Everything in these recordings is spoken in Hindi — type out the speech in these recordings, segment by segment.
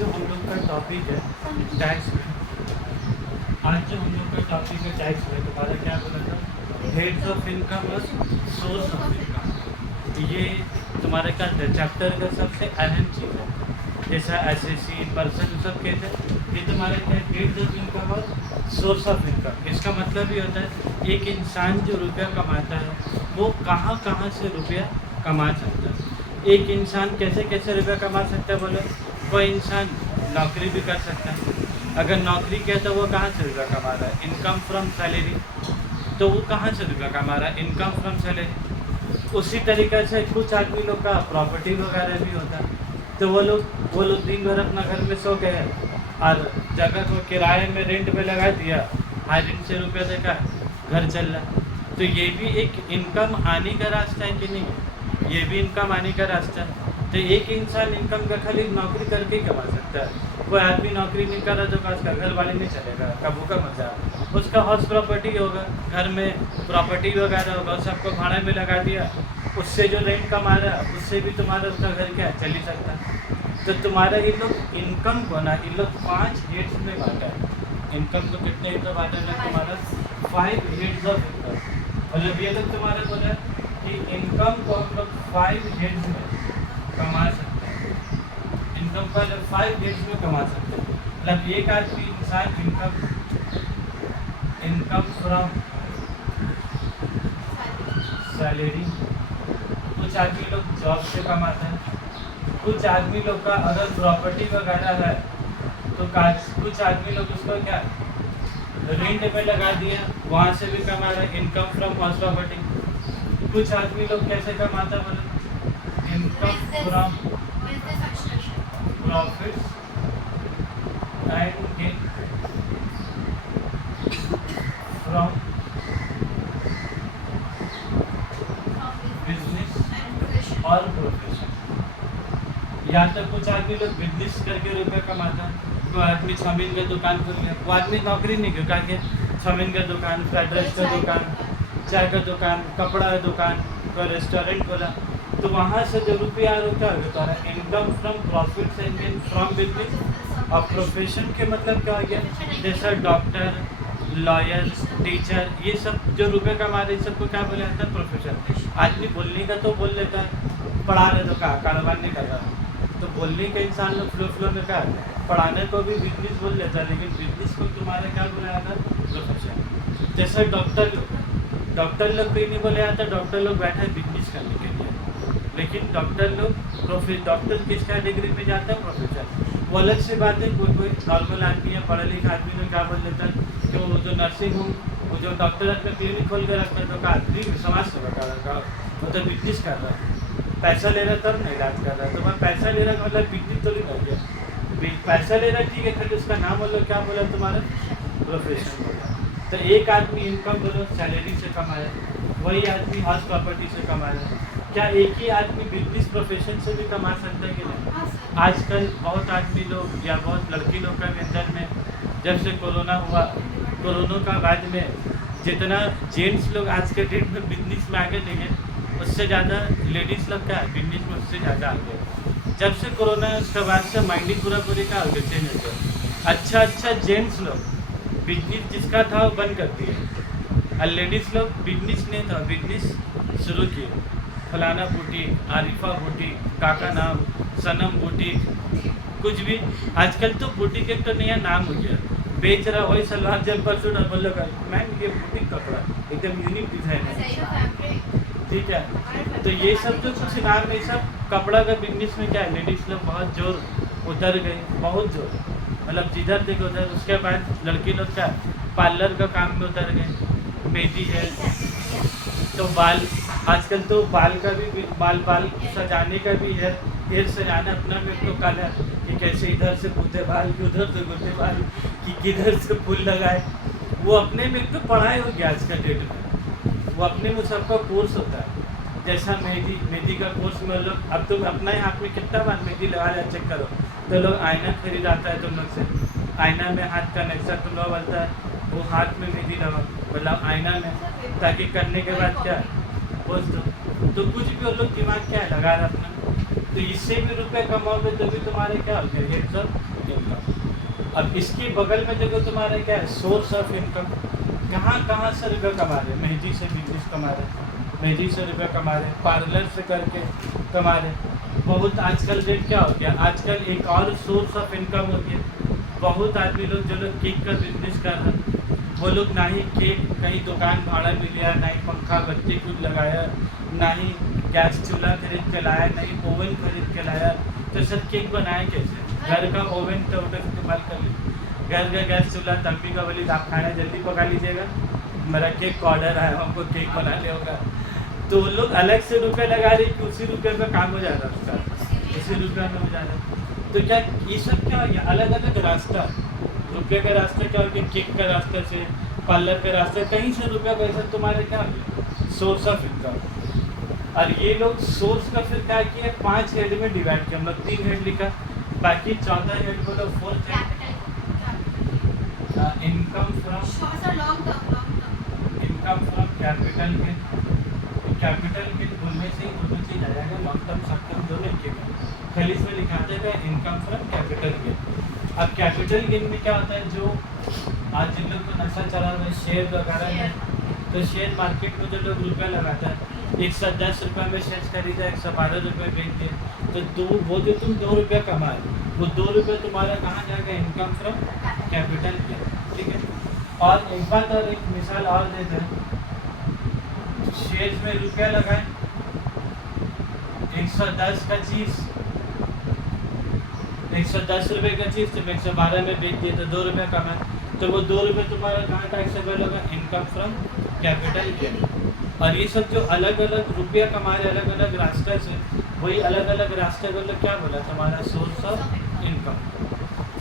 जो हम लोग का टॉपिक है टैक्स में, आज जो हम लोग का टॉपिक है टैक्स में, तुम्हारा क्या बोला था? हेड्स ऑफ इनकम और सोर्स ऑफ इनकम। ये तुम्हारे क्या चैप्टर का सबसे अहम चीज़ है। जैसा एसएससी पर्सन सब कहते हैं, ये तुम्हारे क्या हेड्स ऑफ इनकम और सोर्स ऑफ इनकम। इसका मतलब ये होता है एक इंसान जो रुपया कमाता है वो कहाँ कहाँ से रुपया कमा सकता है। एक इंसान कैसे कैसे रुपया कमा सकता है बोलो? कोई इंसान नौकरी भी कर सकता है, अगर नौकरी किया तो वो कहाँ से रुपया कमा रहा है? Income from salary. तो वो कहाँ से रुपया कमा रहा है? Income from salary. उसी तरीके से कुछ आदमी लोग का प्रॉपर्टी वगैरह भी होता है, तो वो लोग दिन भर अपना घर में सो गए और जगह को किराए में रेंट पे लगा दिया, हर दिन से रुपया देगा, घर चल रहा। तो ये भी एक इनकम आने का रास्ता है कि नहीं? ये भी इनकम आने का रास्ता है। तो एक इंसान इनकम का खाली नौकरी करके ही कमा सकता है। कोई आदमी नौकरी नहीं कर रहा तो उसका घर वाले नहीं चलेगा, कबू का मजा। उसका हाउस प्रॉपर्टी होगा, घर में प्रॉपर्टी वगैरह होगा, सबको भाड़े में लगा दिया, उससे जो रेंट कमा रहा है उससे भी तुम्हारा उसका घर क्या चल ही सकता है। तो तुम्हारा ये लोग इनकम को ना, ये लोग 5 हेड्स में बांटा है। इनकम को कितने हेड में बांटा है? तुम्हारा 5 हेड्स ऑफ इनकम। मतलब ये लोग तुम्हारा बोला कि इनकम को हम लोग 5 हेड्स में कमा सकते हैं। इनकम को 5 हेड्स में कमा सकते हैं। मतलब एक आदमी इंसान इनकम फ्रॉम सैलरी, कुछ आदमी लोग जॉब से कमाते हैं, कुछ आदमी लोग का अगर प्रॉपर्टी वगैरह है तो कुछ आदमी लोग उसको क्या रेंट पे लगा दिया, वहाँ से भी कमा रहे, इनकम फ्रॉम हाउस प्रॉपर्टी। कुछ आदमी लोग कैसे कमाता है बोले? Income from profits and gain from business और प्रोफेशन। या तो कुछ आदमी लोग बिजनेस करके रुपये कमाता है। तो आदमी चाउमीन का दुकान खोल लिया, वो आदमी नौकरी नहीं क्यों क्या? चाउमीन का दुकान, फ्राइड राइस का दुकान, चाय का दुकान, कपड़ा का दुकान, कोई रेस्टोरेंट खोला, तो वहाँ से जो रुपया क्या होता है? Income from profit and from business. और प्रोफेशन के मतलब क्या हो गया? जैसा डॉक्टर, लॉयर, टीचर, ये सब जो रुपये कमा रहे सबको क्या बोला जाता है? प्रोफेशन। आदमी बोलने का तो बोल लेता है, पढ़ा रहे तो कहा कारोबार नहीं कर रहा, तो बोलने का इंसान लोग फ्लो में क्या, पढ़ाने को भी बिजनेस बोल लेता है, लेकिन बिजनेस को तुम्हारा क्या बोला जाता है? प्रोफेशन। जैसे डॉक्टर लोग भी नहीं बोले जाता, डॉक्टर लोग बैठे हैं बिजनेस करने के लिए, लेकिन डॉक्टर लोग डॉक्टर किस कैटेगरी में जाता है? प्रोफेशन। वो अलग से बात है। कोई नॉर्मल आदमी या पढ़े लिखे आदमी लोग क्या बोल देता है कि वो जो नर्सिंग होम, वो जो डॉक्टर अपना क्लिनिक खोल कर रखता है तो का आदमी समाज सेवा कर रहा है, वो तो बिजनेस कर रहा है, पैसा ले रहा है तब नहीं इलाज कर रहा है। तो मैं पैसा ले रहा है मतलब बिजनेस तो नहीं कर गया, पैसा ले रहा है ठीक है, फिर उसका नाम बोलो क्या बोला तुम्हारा? प्रोफेशन बोला। तो एक आदमी इनकम बोलो सैलरी से कमाया, वही आदमी हाउस प्रॉपर्टी से कमाया। क्या एक ही आदमी बिजनेस प्रोफेशन से भी कमा सकता है कि नहीं? आजकल बहुत आदमी लोग या बहुत लड़की लोग का भी अंदर में, जब से कोरोना हुआ, कोरोना का बाद में जितना जेंट्स लोग आज के डेट में बिजनेस में आगे नहीं है, उससे ज़्यादा लेडीज़ लोग का बिजनेस में उससे ज़्यादा आगे। जब से कोरोना उसके बाद से माइंडिंग पूरी का हो गया चेंज हो गया। अच्छा जेंट्स लोग बिजनेस जिसका था वो बंद कर दिए, और लेडीज़ लोग बिजनेस नहीं था, बिजनेस शुरू किए। फलाना बुटीक, आरिफा बुटीक, काका नाम, सनम बुटीक, कुछ भी। आजकल तो बुटीक एक तो नया नाम हो गया, बेच रहा वही सलवार जम्पर सूट और बोल लगा मैम ये बुटीक कपड़ा एकदम यूनिक डिज़ाइन है, ठीक है। तो ये सब जो कुछ नाम नहीं, सब कपड़ा का बिजनेस में क्या है, लेडीज़ लोग बहुत जोर उतर गए, बहुत जोर, मतलब जिधर देखो उधर। उसके बाद लड़की लोग क्या पार्लर का काम में उतर गए, मेहंदी है, तो बाल, आजकल तो बाल का भी बाल सजाने का भी है, हेयर सजाना अपना में तो कला कि कैसे इधर से पूछे बाल कि उधर से पूछे बाल कि किधर से फूल लगाए, वो अपने में तो पढ़ाई हो गया आज का डेट में, वो अपने में सबका कोर्स होता है। जैसा मेहंदी का कोर्स में लोग, अब तुम अपना ही हाथ में कितना बार मेहंदी लगा रहे चेक करो, तो लोग आईना खरीद आता है तुम लोग से, आईना में हाथ का नक्शा तुम लोग बोलता है वो हाथ में मेहंदी लगा, मतलब आईना में, ताकि करने के बाद क्या बोल दो। तो कुछ भी वो लोग दिमाग क्या है लगा रहा अपना, तो इससे भी रुपये कमाओगे तो भी तुम्हारे क्या हो गया हेड्स ऑफ इनकम। अब इसके बगल में देखो तुम्हारे क्या है सोर्स ऑफ इनकम। कहाँ कहाँ से रुपये कमा रहे, मेहंदी से बिजनेस कमा रहे, मेहंदी से रुपये कमा रहे, पार्लर से करके कमा रहे। बहुत आजकल रेट क्या हो गया, आजकल एक और सोर्स ऑफ इनकम हो गया। बहुत आदमी लोग जो लोग केक का बिजनेस कर रहे हैं वो लोग ना ही केक कहीं दुकान भाड़ा में लिया, ना ही पंखा बत्ती कुछ लगाया, ना ही गैस चूल्हा खरीद के लाया, ना ही ओवन खरीद के लाया। तो सर केक बनाए कैसे, घर का ओवन तो इस्तेमाल कर लीजिए, घर का गैस चूल्हा तंबी का बोली आप खाना जल्दी पका लीजिएगा, मेरा केक का ऑर्डर है, हमको केक बनाने होगा। तो लोग अलग से रुपये लगा रही कि उसी रुपये में काम हो जा रहा है उसका, उसी रुपये में हो जा रहा है। तो क्या ये सब क्या हो गया, अलग अलग रास्ता, रुपये का रास्ता क्या हो गया, केक का रास्ता से, पार्लर का रास्ता, कहीं से रुपया पैसा तुम्हारे क्या हो गया सोर्स ऑफ इनकम। और ये लोग सोर्स का फिर क्या किया 5 हेड में डिवाइड किया, हम लोग 3 हेड लिखा, बाकी 14 हेड बोलो 4th head income from capital gain. Capital gain बोलने से ही दोनों चीज आ जाएगा, लॉन्ग टर्म शॉर्ट टर्म दोनों एक ही में। खाली इसमें लिखा जाएगा इनकम फ्रॉम कैपिटल गेन। अब कैपिटल गेन में क्या होता है, जो आज जिन लोग को नशा चला रहा है शेयर वगैरह में, तो शेयर मार्केट में जो लोग रुपया लगाता है 110 रुपये में शेयर खरीदा, 112 रुपये बेच दिए, तो वो जो तुम 2 रुपये कमाए वो 2 रुपये तुम्हारा कहाँ जाएगा, इनकम फ्रॉम कैपिटल गेन। ठीक है। और एक बात और एक मिसाल और देते हैं, शेयर्स में रुपया लगाए 110 का चीज़, 110 रुपये का चीज़ तुम 112 में बेच दिए तो 2 रुपये कमाए, तो वो 2 रुपये तुम्हारा कहाँ टैक्सेबल होगा, इनकम फ्रॉम कैपिटल गेन। और ये सब जो अलग अलग रुपया कमा रहे अलग अलग रास्ते से, वही अलग अलग रास्ते को लोग क्या बोला तुम्हारा source of income.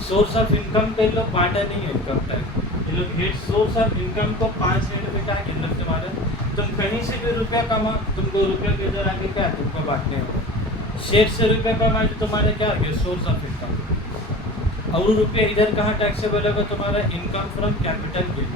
Source of income के लोग बांटा नहीं है इनकम टैक्स, ये लोग हेड सोर्स ऑफ इनकम को 5 हेड में क्या गिनत तुम्हारा, तुम कहीं से भी रुपया कमा तुमको रुपये के इधर आगे क्या तुमको बांटने होगा। शेयर से रुपये कमाए तो तुम्हारा क्या हो गया सोर्स ऑफ इनकम, और रुपये इधर कहाँ टैक्सेबल होगा तुम्हारा, income from capital gain.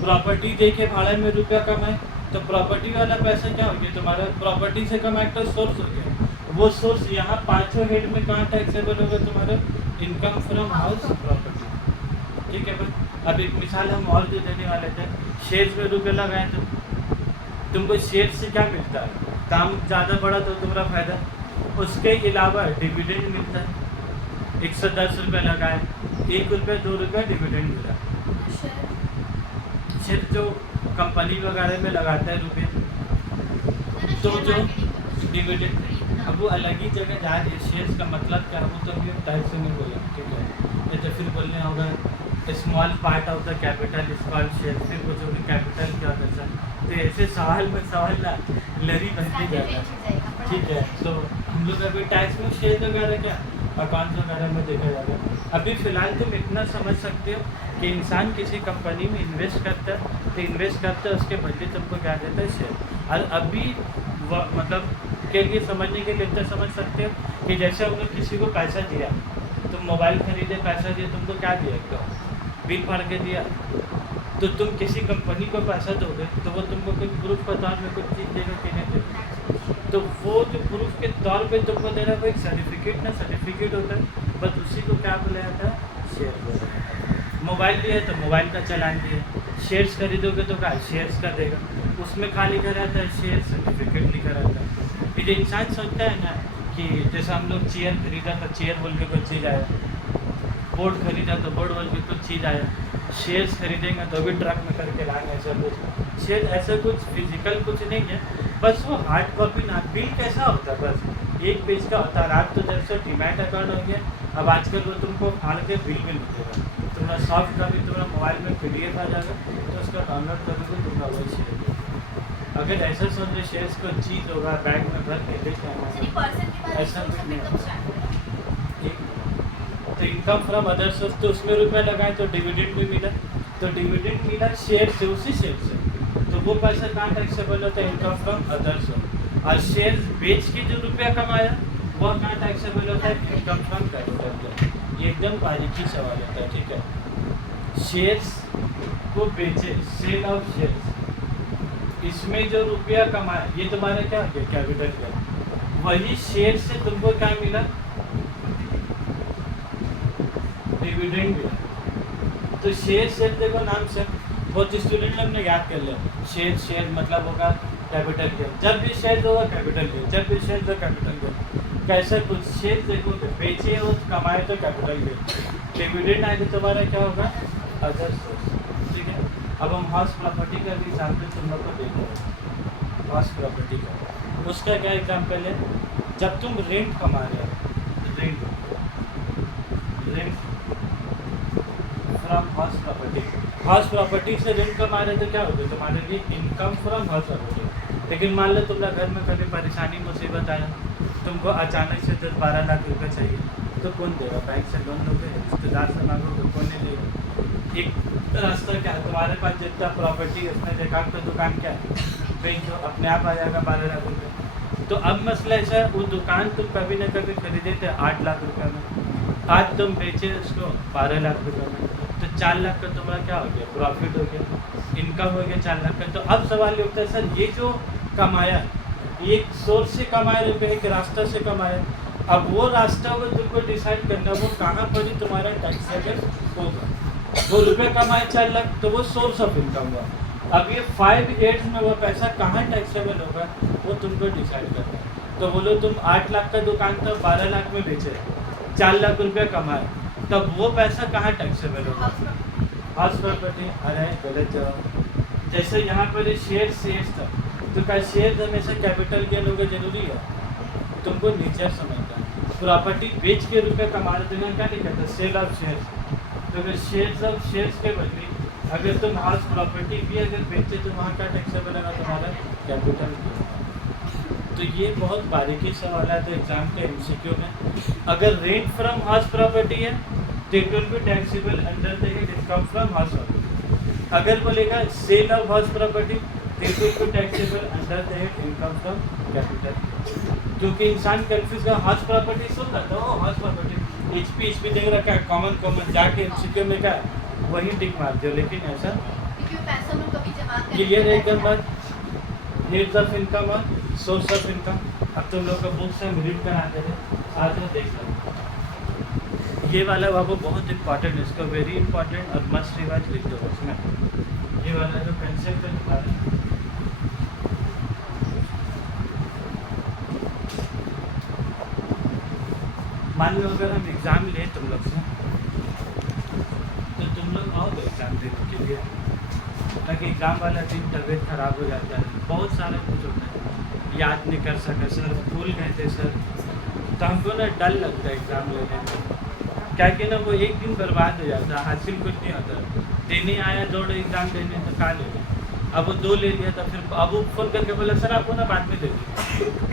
Property दे के भाड़े में रुपया कमाए तो प्रॉपर्टी वाला पैसा क्या हो गया तुम्हारा, प्रॉपर्टी से कमाए तो सोर्स हो गया, वो सोर्स यहाँ 5 हेड में कहाँ टैक्सेबल होगा तुम्हारा, इनकम फ्रॉम हाउस प्रॉपर्टी। ठीक है भाई। अब एक मिसाल हम और जो देने वाले थे, शेयर्स में रुपये लगाए तो तुमको शेयर से क्या मिलता है, दाम ज़्यादा बढ़ा तो तुम्हारा फायदा, उसके अलावा डिविडेंड मिलता है। 110 रुपये लगाए, 1 रुपये 2 रुपये डिविडेंड मिला। शेयर जो कंपनी वगैरह में लगाता है रुपये, तो जो डिविडेंड, अब वो अलग ही जगह जा रही है। शेयर्स का मतलब क्या है वो तो अभी टाइप से नहीं बोला, ठीक है, ये तो फिर बोलने होगा small part of the capital is called share, फिर वो जो भी कैपिटल क्या होता है, तो ऐसे सवाल में सवाल ना लरी बनती जाता है। ठीक है, तो हम लोग अभी टैक्स में शेयर वगैरह क्या अकाउंट वगैरह में देखा जाएगा। अभी फ़िलहाल तुम इतना समझ सकते हो कि इंसान किसी कंपनी में इन्वेस्ट करता है तो इन्वेस्ट करता है उसके बदले तुमको क्या देता है, शेयर। और अभी मतलब के लिए समझने के लिए इतना समझ सकते हो कि जैसे हम लोग किसी को पैसा दिया, तुम मोबाइल खरीदे पैसा दिया, तुमको क्या दिया, एकदम बिल भर के दिया, तो तुम किसी कंपनी को पैसा दोगे तो वो तुमको कुछ प्रूफ के तौर में कुछ चीज़ देगा कि नहीं देगा, तो वो जो प्रूफ के तौर पे तुमको दे रहा है वो एक सर्टिफिकेट ना सर्टिफिकेट होता है, बस उसी को क्या बोला जाता है, शेयर बोला जाता है। मोबाइल लिया तो मोबाइल का चलान दिया, शेयर्स खरीदोगे तो क्या शेयर्स का देगा, उसमें क्या लिखा रहता है, शेयर सर्टिफिकेट लिखा रहता है। फिर इंसान सोचता है ना कि जैसे हम लोग चेयर खरीदा तो चेयर बोल के कोई चीज़ आया, बोर्ड खरीदा तो बोर्ड बोल के कुछ चीज़ आया, शेयर्स खरीदेंगे तो भी ट्रक में करके लाएंगे, ऐसा कुछ शेयर ऐसा कुछ फिजिकल कुछ नहीं है, बस वो हार्ड कॉपी ना। बिल कैसा होता है, बस 1 पेज का होता है। रात तो जैसे डीमैट अकाउंट हो गया, अब आजकल वो तुमको फाड़ के बिल भी मिलेगा, तुम्हारा सॉफ्ट कॉपी तुम्हारा मोबाइल में PDF आ जाएगा, तो उसका डाउनलोड करोगे तुम्हारा वही शेयर। अगर ऐसा समझे शेयर्स को चीज़ होगा बैंक में भर के लेके आना, ऐसा कुछ नहीं होता। तो इनकम फ्रॉम अदर सोर्स, तो उसमें रुपया लगाए तो डिविडेंड भी मिला, तो डिविडेंड मिला शेयर से, उसी शेयर से, तो वो पैसा कहाँ टैक्सेबल होता है, इनकम फ्रॉम अदर सोर्स। और शेयर बेच के जो रुपया कमाया वो कहाँ टैक्सेबल होता है, इनकम फ्रॉम कैपिटल। ये एकदम बारीकी सवाल होता है, ठीक है। शेयर्स को बेचे, सेल ऑफ शेयर्स, इसमें जो रुपया कमाया ये तुम्हारा क्या हो गया, कैपिटल गेन। वही शेयर से तुमको क्या मिला, डिविडेंड मिला। तो शेयर देखो नाम से बहुत स्टूडेंट लोग ने याद कर लिया, शेयर मतलब होगा कैपिटल गेन, जब भी शेयर होगा कैपिटल गेन, जब भी शेयर होगा कैपिटल गेन। कैसे कुछ शेयर देखो बेचे और कमाए तो कैपिटल गेन, डिविडेंड आए तो तुम्हारा क्या होगा अदर सोर्स। ठीक है, अब हम हाउस प्रॉपर्टी का भी एग्जाम्पल तुम लोग को देखेंगे। हाउस प्रॉपर्टी का उसका क्या एग्जाम्पल है, जब तुम रेंट कमा रहे हो, rent from house property, house property से रेंट कमा रहे तो क्या होगा तुम्हारे लिए इनकम फ्रॉम हाउस प्रॉपर्टी। लेकिन मान लो तुम्हारे घर में कभी परेशानी मुसीबत आया, तुमको अचानक से 10-12 लाख रुपए चाहिए, तो कौन देगा, बैंक से लोन लोगे, रिश्तेदार से मांगोगे, कौन नहीं लेगा। एक रास्ता क्या है, तुम्हारे पास जितना प्रॉपर्टी है उसमें देखा आपका दुकान क्या है, बेच दो, अपने आप आ जाएगा 12 लाख रुपये। तो अब मसला ऐसा है, वो दुकान तुम कभी ना कभी खरीदे थे 8 लाख रुपये में, आज तुम बेचे उसको 12 लाख रुपये में, तो 4 लाख का तुम्हारा क्या हो गया, प्रॉफिट हो गया, इनकम हो गया 4 लाख का। तो अब सवाल ये उठता है सर ये जो कमाया, ये एक सोर्स से कमाए रुपये, एक रास्ता से कमाया, अब वो रास्ता को तुमको डिसाइड करना वो कहाँ पर ही तुम्हारा टैक्सेबल होगा। वो रुपये कमाए 4 लाख तो वो सोर्स ऑफ इनकम हुआ। अब ये 5 ईयर्स में वो पैसा कहाँ टैक्सेबल होगा वो तुमको डिसाइड करना है। तो बोलो तुम 8 लाख का दुकान था 12 लाख में बेचे, 4 लाख रुपये कमाए, तब वो पैसा कहाँ टैक्सेबल होगा, हाउस प्रॉपर्टी। अरे गलत जवाब। जैसे यहाँ पर शेयर था, तो क्या शेयर हमेशा कैपिटल गेन होगा जरूरी है, तुमको नेचर समझता है। प्रॉपर्टी बेच के रुपये कमा रहे थे, क्या लिखा था, सेल ऑफ शेयर्स। तो अगर शेयर्स ऑफ शेयर्स के बदले अगर तुम हाउस प्रॉपर्टी भी अगर बेचते तो वहाँ क्या टैक्सेबल बनेगा तुम्हारा, कैपिटल गेन। तो ये बहुत बारीकी सवाल है, तो एग्जाम के एमसीक्यू में अगर रेंट फ्रॉम हाउस प्रॉपर्टी है तो it will be taxable under the head income from house property. अगर बोलेगा सेल ऑफ हाउस प्रॉपर्टी तो it will be taxable under the head income from capital. क्योंकि इंसान कंफ्यूज का हाउस प्रॉपर्टी सुन रहा था, हाउस प्रॉपर्टी एचपी देख रहा, क्या कॉमन जाके एमसीक्यू में क्या वही टिक मार दो, लेकिन ऐसा क्लियर है एकदम बात। हेड्स ऑफ इनकम और सोर्स ऑफ इनकम, अब तुम लोग का बुक से हम रीड कराते थे, आज में देख सकते। ये वाला बाबू बहुत इंपॉर्टेंट है, इसका वेरी इंपॉर्टेंट और मस्ट रिवाइज लिख दो उसमें। ये वाला जो कंसेप्ट है तुम्हारा, मान लो अगर हम एग्ज़ाम लें तुम लोग से, तो तुम लोग आओगे एग्ज़ाम देने के लिए, ताकि एग्ज़ाम वाला दिन तबीयत ख़राब हो जाता है, बहुत सारा कुछ होता है, याद नहीं कर सका सर, भूल गए थे सर, तो हमको ना डर लगता है एग्ज़ाम लेने में, क्या कि ना वो एक दिन बर्बाद हो जाता है, हासिल कुछ नहीं होता। देने आया दौड़े एग्ज़ाम देने तो कहा ले, अब वो 2 ले लिया, तो फिर अब वो फ़ोन करके बोला सर आपको ना बाद में दे दी,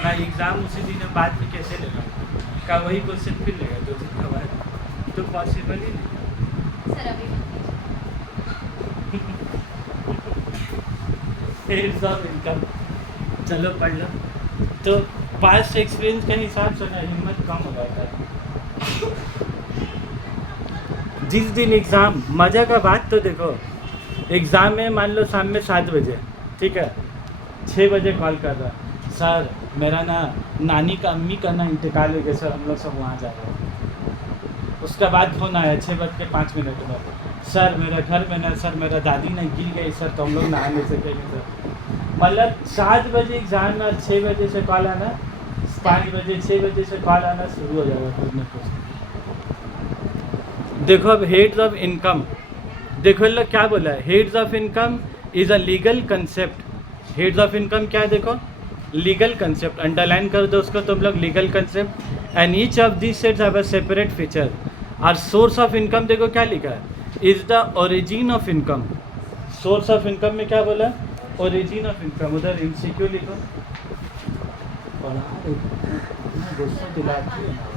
ना एग्ज़ाम उसी दिन बाद में कैसे लेगा, का वही क्वेश्चन फिर लेगा 2 दिन के बाद, तो पॉसिबल ही नहीं सर। अभी हेड्स ऑफ इनकम चलो पढ़ लो, तो पास्ट एक्सपीरियंस के हिसाब से ना हिम्मत कम हो जाता है। जिस दिन एग्ज़ाम, मज़ा का बात तो देखो, एग्ज़ाम में मान लो शाम में 7 बजे, ठीक है, 6 बजे कॉल कर रहा, सर मेरा ना नानी का अम्मी का ना इंतकाल हो गया सर, हम लोग सब वहाँ जा रहे हैं। उसके बाद फ़ोन आया 6:05 में, सर मेरा घर में ना सर मेरा दादी ना गिर गई सर, तो हम लोग नहा नहीं सकेंगे सर। मतलब 7 बजे एग्ज़ाम और 6 बजे से कॉल आना, 5 बजे 6 बजे से कॉल आना शुरू हो जाएगा कुछ ना कुछ। देखो अब हेड्स ऑफ इनकम, देखो लोग क्या बोला है, heads of income is a legal concept. Heads of income क्या है, देखो लीगल कंसेप्ट, अंडरलाइन कर दो उसको तुम लोग, legal concept, and each of this sets have a separate feature. और सोर्स ऑफ इनकम देखो क्या लिखा है, is the origin of income. Source of income में क्या बोला, ओरिजिन ऑफ इनकम, उधर एमसीक्यू लिखो, दोस्तों दिलाती है।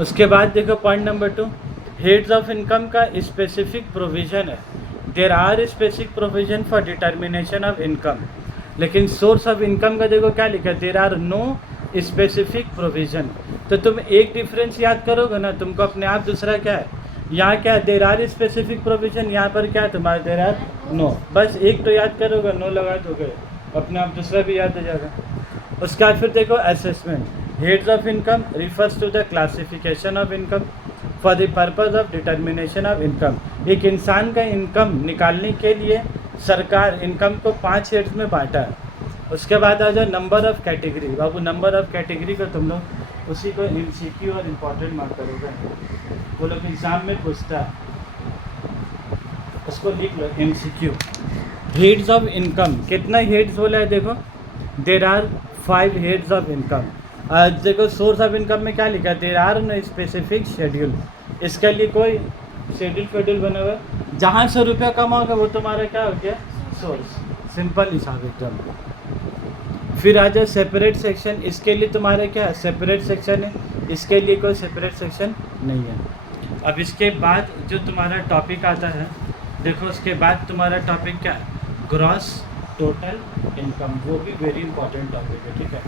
उसके बाद देखो point number 2, heads of income का स्पेसिफिक प्रोविज़न है, there are specific provision for determination of income. लेकिन सोर्स ऑफ इनकम का देखो क्या लिखा है, there are no specific provision. तो तुम एक डिफरेंस याद करोगे ना, तुमको अपने आप दूसरा क्या है, यहाँ क्या देर आर स्पेसिफिक प्रोविजन, यहाँ पर क्या तुम्हारा देर आर नो, बस एक तो याद करोगे, नो लगा दोगे, अपने आप दूसरा भी याद हो जाएगा। उसके बाद फिर देखो assessment, heads of income refers to the classification of income for the purpose of determination of income. एक इंसान का इनकम निकालने के लिए सरकार इनकम को 5 हेड्स में बांटा है। उसके बाद आ जाओ number of category, Babu number of category को तुम लोग उसी को MCQ और इम्पोर्टेंट मार्क करोगे, वो लोग एग्जाम में पूछता है, उसको लिख लो MCQ। हेड्स ऑफ इनकम, कितना हेड्स बोला है देखो, there are 5 heads of income. देखो सोर्स ऑफ इनकम में क्या लिखा है, there are no specific schedule, इसके लिए कोई शेड्यूल बना हुआ है, जहाँ से रुपया कमाओगे वो तुम्हारा क्या हो गया सोर्स, सिंपल हिसाब एकदम। फिर आ जाए सेपरेट सेक्शन, इसके लिए तुम्हारा क्या है सेपरेट सेक्शन है, इसके लिए कोई सेपरेट सेक्शन नहीं है। अब इसके बाद जो तुम्हारा टॉपिक आता है देखो, उसके बाद तुम्हारा टॉपिक क्या है, ग्रॉस टोटल इनकम, वो भी वेरी इंपॉर्टेंट टॉपिक है, ठीक है।